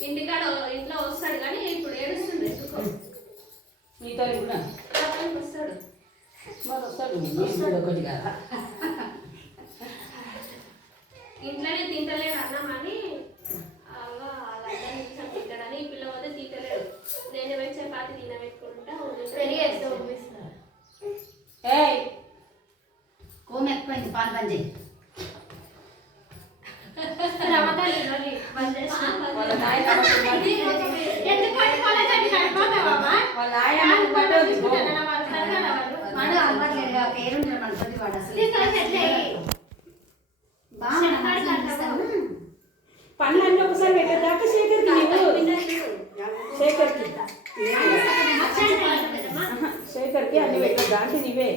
ఇంటికాడ ఇంట్లో వస్తాడు కానీ ఇప్పుడు ఏడుస్తుండే ఎందుకో మీతో కూడా వస్తాడు మరి వస్తాడు ఒకటి కదా ఇంట్లోనే తింటలేడు అన్నామని వాళ్ళందరూ నిమిషం తింటాడని ఈ పిల్ల పోతే తింటలేడు నేను పోయి చపాతి తినబెట్టుకుంటా కోమ ఎక్కువైంది పాలు బంద్ చేయి పనులన్నీ ఒకసారి పెట్టేదాకా శేఖర్కి అన్ని పెట్టేదా అంటే నీవే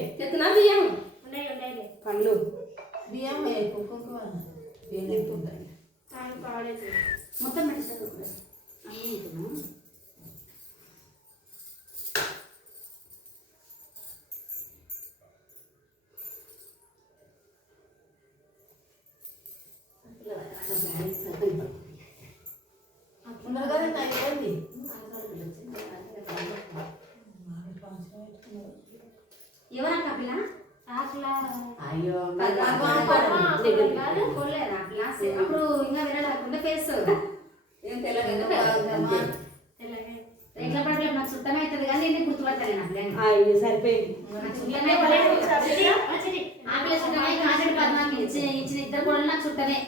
బియ్యం పండ్లు బియ్యం మొత్తం పెట్టేస్తారు ఎవరా కపిల అయ్యో అప్పుడు ఇంకా వినలేకుండా ఫేస్ ఎట్లా పడలే నాకు చుట్టమే అవుతుంది కానీ నేను గుర్తుపడతాను నాకు సరిపోయింది ఇచ్చిన ఇద్దరు కూడా నాకు చుట్టమే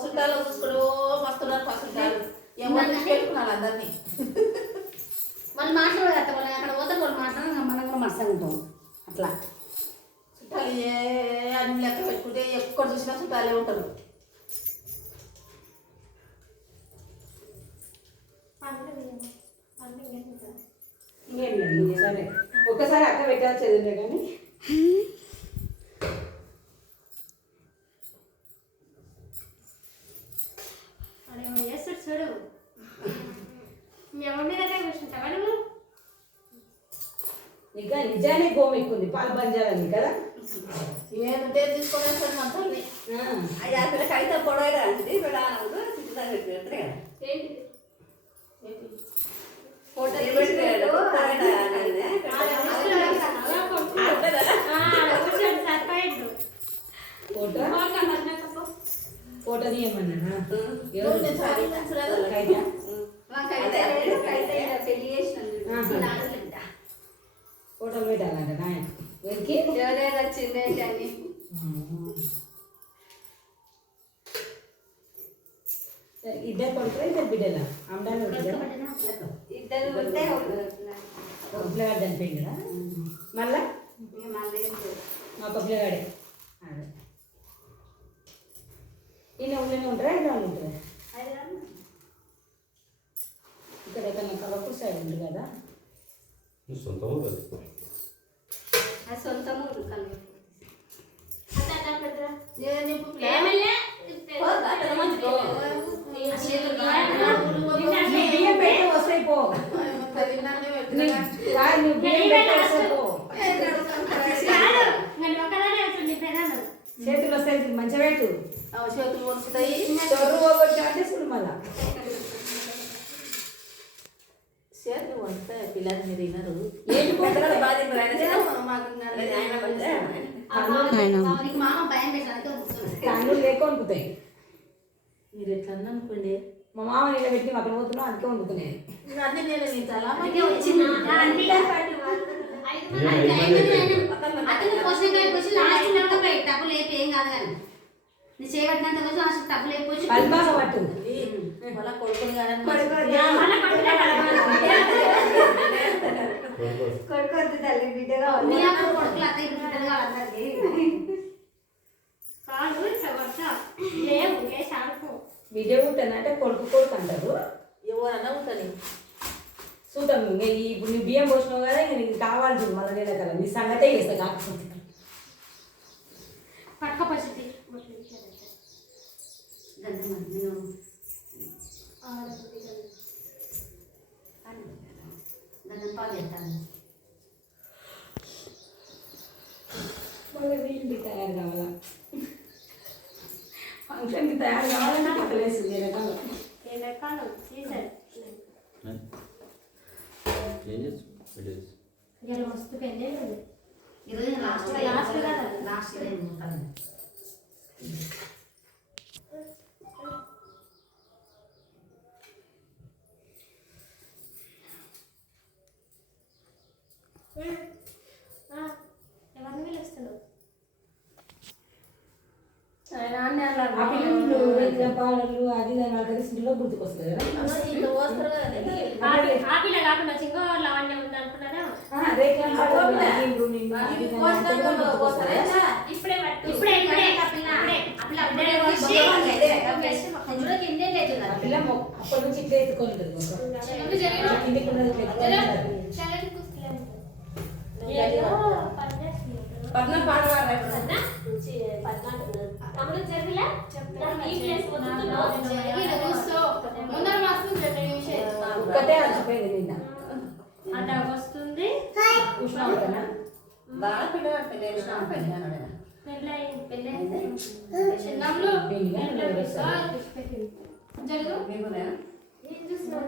చుట్టాలు చూసుకోడు వస్తున్నారు చుట్టాలు ఏమనుకున్నాను అందరినీ వాళ్ళు మాట్లాడదు అత్త వాళ్ళు అక్కడ పోతే వాళ్ళు మాట్లాడాలి మనం కూడా మనసుగా ఉంటాం అట్లా చుట్టాలు అన్ని లెక్క పెట్టుకుంటే ఎక్కడ చూసినా చుట్టాలే ఉంటారు ఇంకేం లేదు సరే ఒక్కసారి అక్క పెట్టాల్సిందే కానీ చూడు మీ అమ్మ మీద కూర్చుంటావా నువ్వు ఇంకా నిజానే గోమ ఎక్కుంది పాలు బంజాలని కదా ఏమంటే తీసుకొని మంచాలని అయ్యా పిల్లకి అయితే పొడవడా అంటే ఫోటో తీయమన్నా పెళ్లి చేసిన ఫోటో పెట్టాలంట నాయన వెతికి వచ్చిందే అని ఇద్దరు కొడుకులు ఇద్దరు బిడ్డలా అమ్మాయిలు ఇద్దరు ఉంటే ఒక పిల్లగాడు చనిపోయింది కదా మళ్ళా మా ఒక పిల్లగాడే అదే ఈయన ఊళ్ళోనే ఉంటారా హైదరాబాద్ ఉంటారా ఇక్కడ ఎక్కడ కలపూర్ సైడ్ ఉంది కదా సొంత ఊరు సొంత ఊరు వస్తాయి పో చేతులు వస్తాయి మంచిగా పెట్టు చేతులు వస్తాయి అంటే చూడు మళ్ళా చేతులు వస్తాయి పిల్లలు మీరు వినరు మామ భయం పెట్టాలి కన్నులు లేక వండుతాయి మీరు ఎట్లా అనుకోండి మా మామ నీళ్ళ పెట్టి అక్కడ పోతున్నాం అందుకే వండుకునేది అన్నీ నేను నీ చాలా అతను పోషకాయ వచ్చి లాస్ట్ టబ్బు లేపి ఏం కాదు కానీ నీ చేయబట్టినంత వచ్చి లాస్ట్ టబ్బు లేకపోవచ్చు కల్బాస పట్టుంది మళ్ళీ కొడుకుని కానీ కొడుకొద్దు తల్లి బిడ్డగా కొడుకులు అత్త ఇప్పుడు బిడ్డలు కావాలి అందరికి కాదు లేవు విజయ ఉంటానంటే కొడుకు కొడుకు అంటారు ఎవరన్నా ఉంటుంది చూద్దాం ఇంకా ఇప్పుడు నీ బియ్యం పోసినావు కదా ఇంక నీకు కావాలి చూడు మళ్ళీ నేను కదా నీ సంగతే చేస్తా కాకపోతే పక్క పసిద్ది గంధం పాలు చేస్తాను మళ్ళీ వీళ్ళకి తయారు కావాలా ఫంక్షన్కి తయారు కావాలంటే పక్కలేస్తుంది ఏ రకాలు ఏం చేస్తాం పెట్టేసి ఇలా మస్తు పెళ్ళేళ్ళు ఉంది. ఈరోజు లాస్ట్ లాస్ట్ కదా. లాస్ట్ ఉంటాను. ఎవరిని పిలుస్తున్నావు? ఆ పిల్లలు రైతుల పాలలు అది ఇది అని కలిసింటిలో గుర్తుకొస్తుంది కదా ఇంత పోస్తారు కదా ఆ పిల్ల కాకుండా చింగో లావణ్య ఉంది అనుకున్నారా? రేట్ల పాలలు నీళ్ళు నిన్ను అది ఇది అని పోస్తారు పోస్తారా ఇప్పుడే పట్టు. ఇప్పుడే ఆ పిల్ల అప్పుడే వచ్చి అందులో కిందే లేదు ఆ పిల్ల అప్పటి నుంచి ఇట్లా ఎత్తుకోలేదు కిందికి ఉన్నది ఇట్లా ఎత్తుకోలేదు. పద్నం పాడవారు తమ్ముడు జరిగిలా ఈ ప్లేస్ ఒక్కతే అలసిపోయింది నిన్న అట్లా వస్తుంది. ఉష్ణోగ్రతనా బాగా పిల్లలు పెళ్ళయింది. చిన్నప్పుడు ఏం చూసినావు?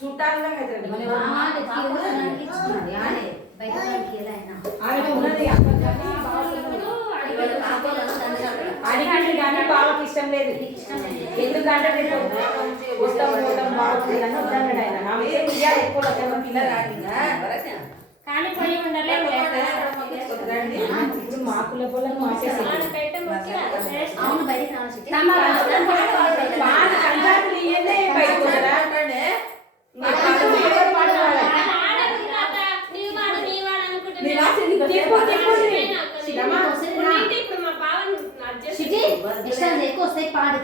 చుట్టాలుగా అవుతుంది ఆమె ఉన్నది అడిగండి కానీ బావకి ఇష్టం లేదు ఎందుకంటే రేపు వస్తాం పోతాం బాగుంది అని వద్దన్నాడు ఆయన ఆమె ఇయ్యాలి ఎక్కువ పిల్లలు కానీ పోయి ఉండలేము. ఇప్పుడు మాకుల పొలం మాసేసి అవును బయట రావచ్చు. కంచాతులు ఇయ్యందే బయటకు వదరా. ఇష్టం ఎక్కువ వస్తాయి పాడు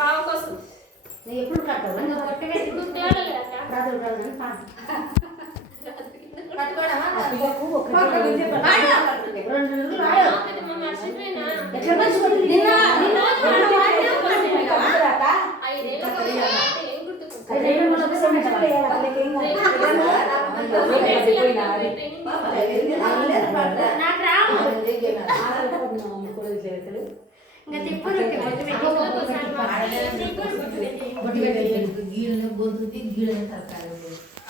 బావ కోసం నువ్వు ఎప్పుడు కట్టావు రాదు రాదు అని పాడు ఆ పిల్లకు ఒకటి రెండు రోజులు వాడు ఎట్లా మర్చిపోతుంది నిన్న నాకు రావు ఇంకా తిప్పుడు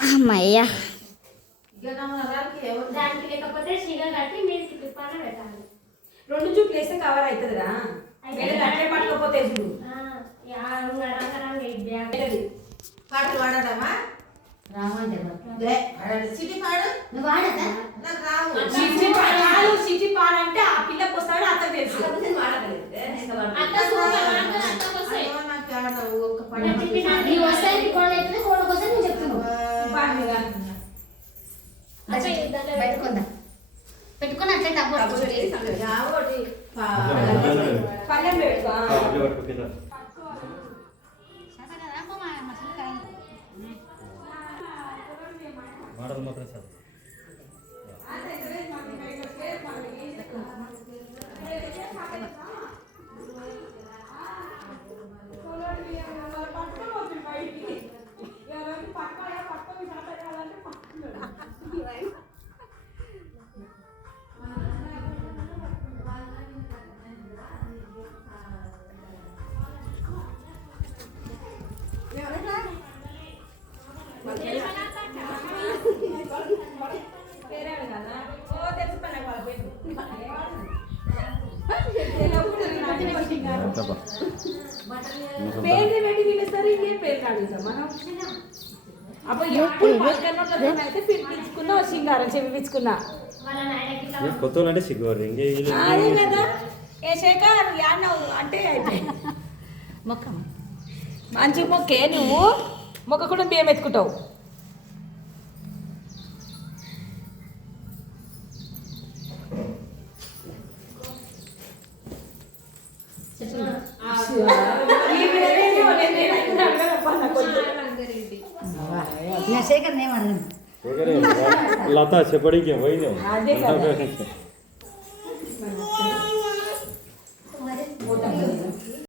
అమ్మయ్యా దానికి లేకపోతే షిగా కట్టి మీరు తిప్పాన పెట్టాలి. 2 జూట్లు వేస్తే కవర్ అవుతుందిరా వేరే అట్లే పట్టుకపోతే చూడు పాటలు పాడదామా సిటీ పాడు నువ్వు వాడదా నాకు రావు సిటీ పాడు అంటే ఆ పిల్లకి వస్తాడు అత్త తెలుసు నీ వస్తాయి కోడలు అయితే కోడలు కోసం నువ్వు చెప్తున్నావు పెట్టుకుందా పెట్టుకుని అట్లే డబ్బు పల్లెం పెట్టుకో మాటలు మాత్రం సార్ పేరు పెట్టి పిలుస్తారు ఇంకే పేరు కాదు మనం అప్పుడు ఎప్పుడు పక్కన అయితే పిలిపించుకున్నా సింగారం చెప్పించుకున్నా వాళ్ళ నాయనకి కొత్త అంటే సిగ్గువారు ఇంకే అదే కదా ఏ శేఖర్ యాన్నవు అంటే అయితే మొక్క మంచి మొక్కే నువ్వు మొక్క కూడా బియ్యం ఎత్తుకుంటావు శేఖర్ నేను అన్నాను లత చెప్పడికి పోయినావు అదే కదా